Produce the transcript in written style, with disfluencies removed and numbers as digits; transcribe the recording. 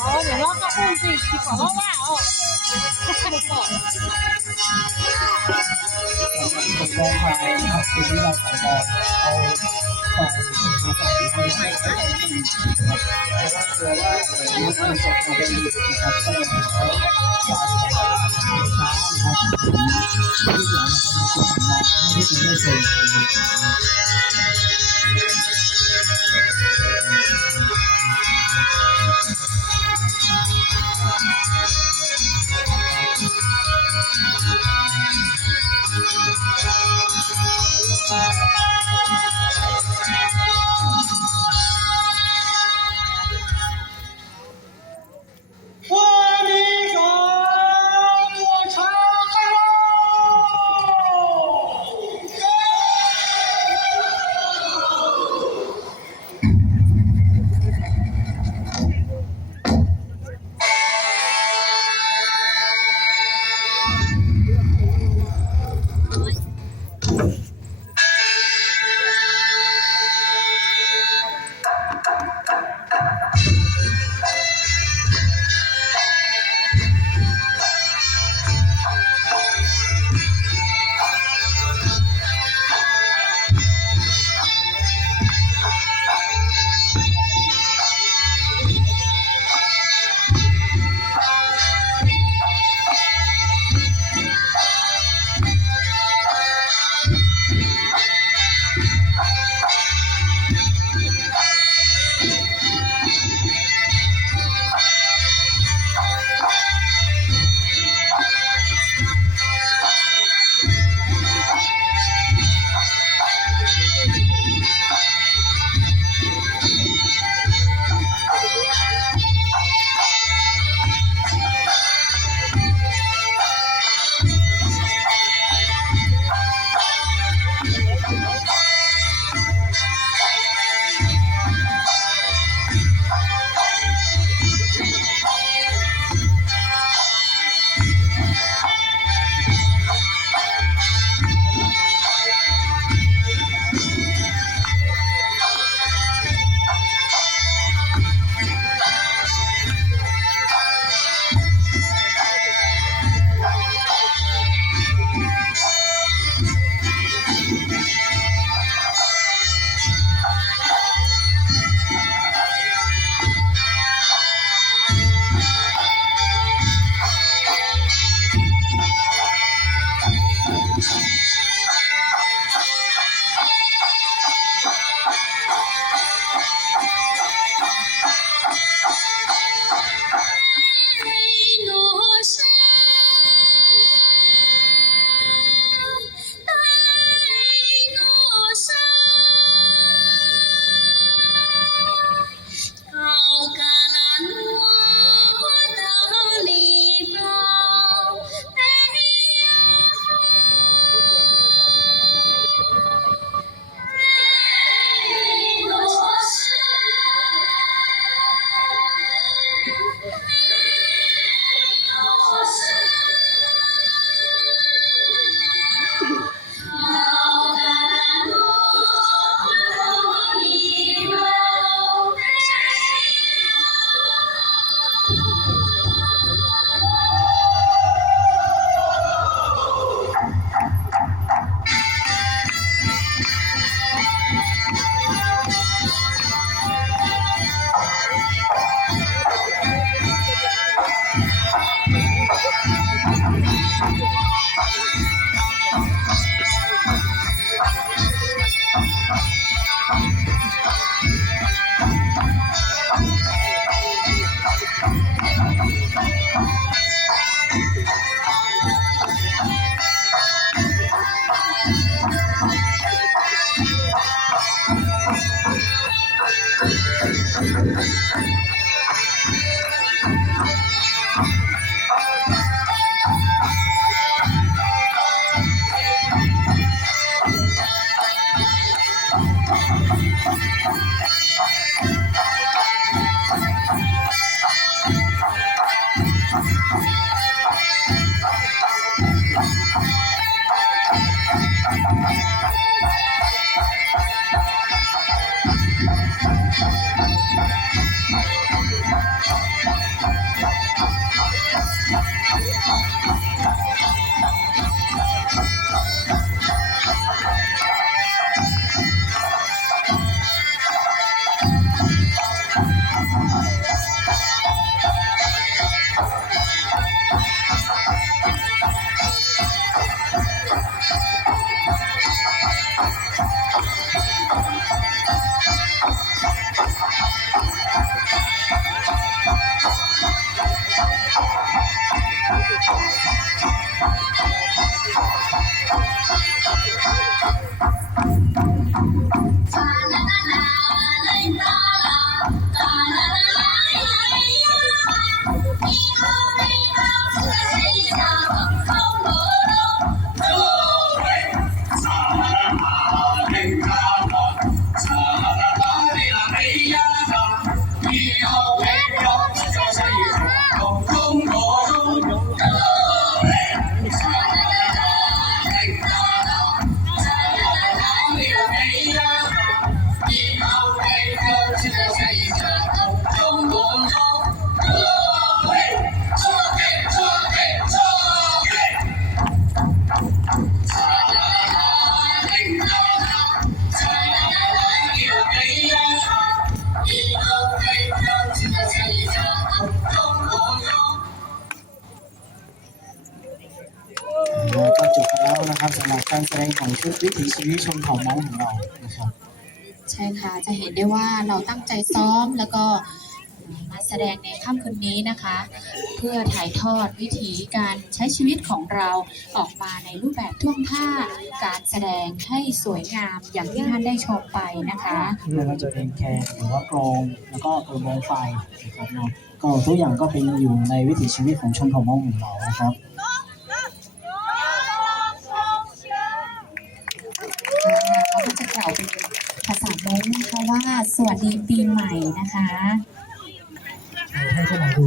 哦，你那个空气去搞了哇哦，这么高。มองไปนะครับทีนี้เราสามารถเอาไปดูฝั่งนี้ให้ได้นะครับเพราะว่าเชื่อว่ามันจะจบในเรื่องนี้นะครับก็เลยใช้การช้านะครับที่เหลือเราจะมาติดตามให้ทุกคนได้ชม ก็จบไปแล้วนะครับสำหรับการแสดงของชุดวิถีชีวิตชนเผ่าม้งของเรานะครับใช่ค่ะจะเห็นได้ว่าเราตั้งใจซ้อมแล้วก็มาแสดงในค่ำคืนนี้นะคะ เพื่อถ่ายทอดวิถีการใช้ชีวิตของเราออกมาในรูปแบบท่วงท่าการแสดงให้สวยงามอย่างที่ท่านได้ชมไปนะคะไม่ว่าจะเป็นแคนหรือว่ากลองแล้วก็กระบองไฟนะครับเนาะก็ทุกอย่างก็เป็นอยู่ในวิถีชีวิตของชนเผ่าม้งของเรานะครับเขาก็จะกล่าวเป็นภาษาโม้งเพราะว่าสวัสดีปีใหม่นะคะให้เข้ามาดู